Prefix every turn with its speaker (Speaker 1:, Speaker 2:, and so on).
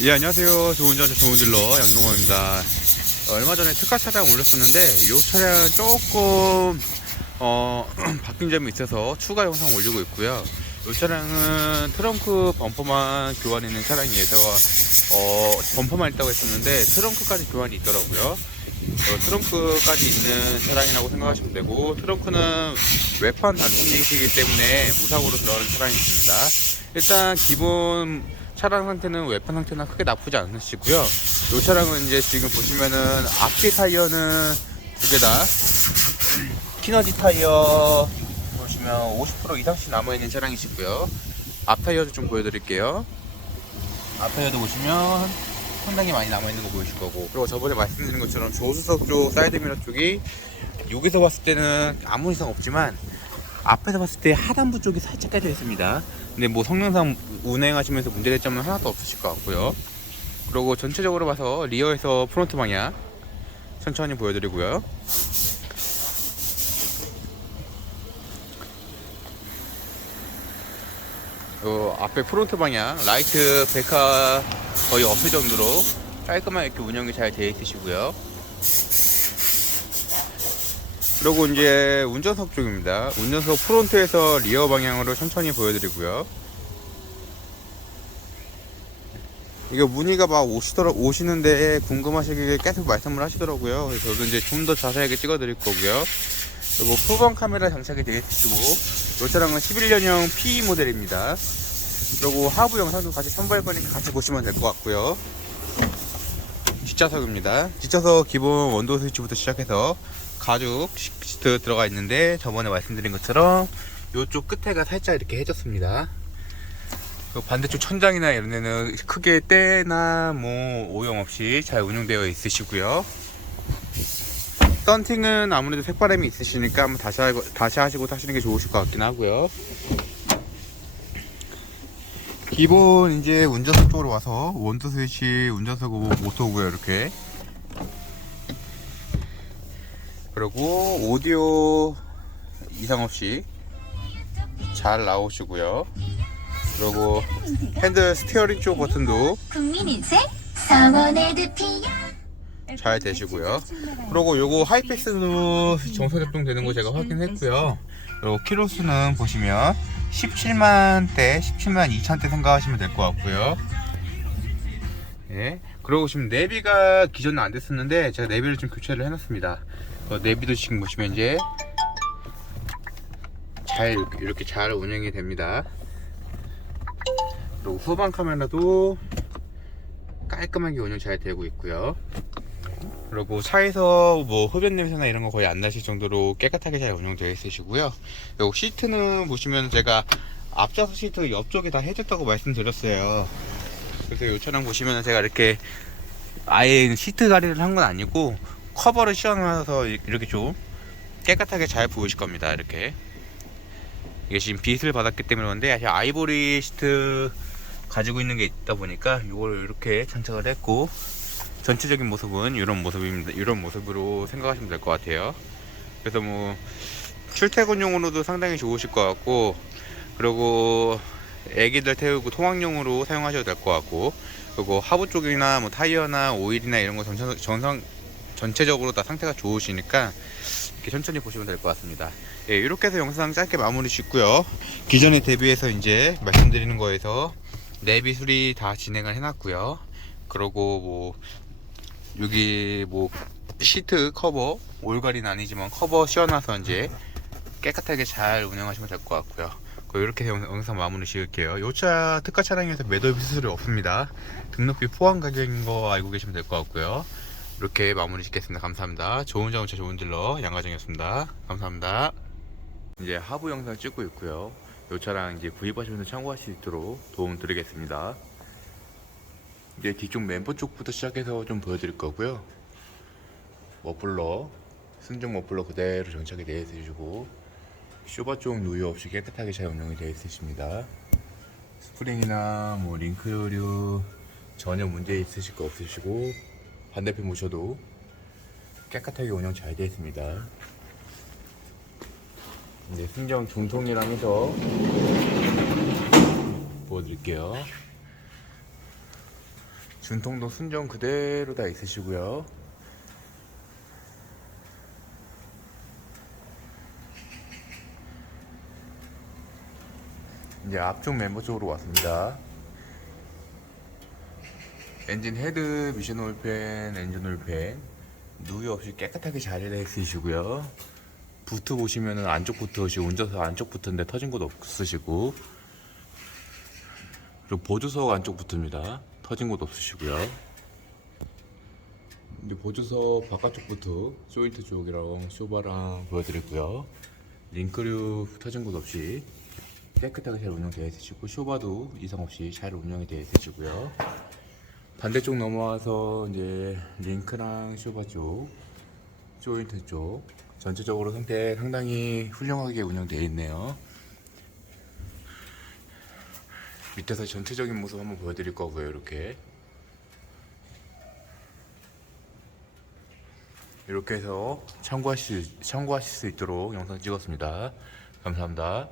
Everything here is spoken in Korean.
Speaker 1: 예, 안녕하세요. 좋은 자차 좋은 딜러 연동호입니다. 어, 얼마 전에 특가 차량 올렸었는데 이 차량 조금 어, 바뀐 점이 있어서 추가 영상 올리고 있고요. 이 차량은 트렁크 범퍼만 교환 있는 차량이어서 어, 범퍼만 있다고 했었는데 트렁크까지 교환이 있더라고요. 어, 트렁크까지 있는 차량이라고 생각하시면 되고 트렁크는 외판 단순이시기 때문에 무사고로 들어가는 차량이 있습니다. 일단 기본 차량 상태는 외판 상태는 크게 나쁘지 않으시고요. 이 차량은 이제 지금 보시면은 앞뒤 타이어는 두 개다 시너지 타이어 보시면 50% 이상씩 남아있는 차량이시고요. 앞 타이어도 좀 보여드릴게요. 앞 타이어도 보시면 상당히 많이 남아있는 거 보이실 거고 그리고 저번에 말씀드린 것처럼 조수석 쪽 사이드 미러 쪽이 여기서 봤을 때는 아무 이상 없지만 앞에서 봤을 때 하단부 쪽이 살짝 깨져 있습니다. 근데 뭐 성능상 운행하시면서 문제될 점은 하나도 없으실 것 같고요. 그리고 전체적으로 봐서 리어에서 프론트 방향 천천히 보여드리고요. 요 앞에 프론트 방향 라이트 백화 거의 없을 정도로 깔끔하게 이렇게 운영이 잘 되어 있으시고요. 그리고 이제 운전석 쪽입니다. 운전석 프론트에서 리어 방향으로 천천히 보여드리고요. 이거 문의가 막 오시더라 오시는데 궁금하시길 계속 말씀을 하시더라고요. 그래서 저도 이제 좀 더 자세하게 찍어드릴 거고요. 그리고 후방 카메라 장착이 되어 있으시고 이 차량은 11년형 P 모델입니다. 그리고 하부 영상도 같이 첨부할 거니까 같이 보시면 될 것 같고요. 뒷좌석입니다. 뒷좌석 기본 원도 스위치부터 시작해서 가죽 시트 들어가 있는데 저번에 말씀드린 것처럼 이쪽 끝에가 살짝 이렇게 해졌습니다. 그 반대쪽 천장이나 이런 데는 크게 때나 뭐 오염 없이 잘 운영되어 있으시고요. 썬팅은 아무래도 색바람이 있으시니까 한번 다시, 하고, 다시 하시고 타시는 게 좋으실 것 같긴 하고요. 기본 이제 운전석 쪽으로 와서 원투 스위치 운전석 모터고요 이렇게 그리고 오디오 이상 없이 잘 나오시고요. 그리고 핸들 스티어링 쪽 버튼도 잘 되시고요. 그리고 요거 하이패스로 정상 작동되는 거 제가 확인했고요. 그리고 키로수는 보시면 17만 대 17만 2천 대 생각하시면 될 것 같고요. 예. 그리고 지금 내비가 기존에 안 됐었는데 제가 내비를 좀 교체를 해놨습니다 어, 내비도 지금 보시면 이제 잘 이렇게, 이렇게 잘 운영이 됩니다 그리고 후방 카메라도 깔끔하게 운영 잘 되고 있고요 그리고 차에서 뭐 흡연 냄새나 이런 거 거의 안 나실 정도로 깨끗하게 잘 운영되어 있으시고요. 그리고 시트는 보시면 제가 앞좌석 시트 옆쪽에 다 해줬다고 말씀드렸어요. 그래서 이 차량 보시면 제가 이렇게 아예 시트 가리를 한 건 아니고 커버를 씌워놔서 이렇게 좀 깨끗하게 잘 보이실 겁니다. 이렇게 이게 지금 빛을 받았기 때문에 그런데 아이보리 시트 가지고 있는 게 있다 보니까 이걸 이렇게 장착을 했고 전체적인 모습은 이런 모습입니다. 이런 모습으로 생각하시면 될 것 같아요. 그래서 뭐 출퇴근용으로도 상당히 좋으실 것 같고 그리고 애기들 태우고 통학용으로 사용하셔도 될 것 같고 그리고 하부 쪽이나 뭐 타이어나 오일이나 이런 거 전체, 전상 전체적으로 다 상태가 좋으시니까 이렇게 천천히 보시면 될 것 같습니다. 예, 이렇게 해서 영상 짧게 마무리 짓고요. 기존에 대비해서 이제 말씀드리는 거에서 내비 수리 다 진행을 해놨고요. 그러고 뭐 여기 뭐 시트 커버 올갈이는 아니지만 커버 씌워놔서 이제 깨끗하게 잘 운영하시면 될 것 같고요. 그 이렇게 영상 마무리 지을게요. 요 차 특가 차량에서 매도비 수수료 없습니다. 등록비 포함 가격인 거 알고 계시면 될 것 같고요. 이렇게 마무리 짓겠습니다. 감사합니다. 좋은 자동차 좋은 딜러 양가정이었습니다. 감사합니다. 이제 하부 영상 찍고 있고요. 요 차량 이제 구입하시면서 참고하실 수 있도록 도움 드리겠습니다. 이제 뒤쪽 멤버 쪽부터 시작해서 좀 보여드릴 거고요. 머플러, 순정 머플러 그대로 정착이 되어 있으시고 쇼바 쪽 누유 없이 깨끗하게 잘 운영이 되어 있으십니다. 스프링이나 뭐 링크류 전혀 문제 있으실 거 없으시고 반대편 보셔도 깨끗하게 운영 잘 되어 있습니다. 이제 순정 중통이랑 해서 보여드릴게요. 준통도 순정 그대로 다 있으시고요. 이제 앞쪽 멤버 쪽으로 왔습니다. 엔진 헤드, 미션 올펜, 엔진 올펜 누유 없이 깨끗하게 잘 되어 있으시고요. 부트 보시면은 안쪽 부트시 운전석 안쪽 부트인데 터진 곳 없으시고 그리고 보조석 안쪽 부트입니다. 터진 곳 없으시고요. 이제 보조석 바깥쪽 부트 조인트 쪽이랑 쇼바랑 보여드렸고요. 링크류 터진 곳 없이 깨끗하게 잘 운영되어 있으시고 쇼바도 이상 없이 잘 운영이 되어 있으시고요. 반대쪽 넘어와서 이제 링크랑 쇼바 쪽, 조인트 쪽 전체적으로 상태 상당히 훌륭하게 운영되어 있네요. 밑에서 전체적인 모습 한번 보여드릴 거고요. 이렇게 이렇게 해서 참고하실, 참고하실 수 있도록 영상 찍었습니다. 감사합니다.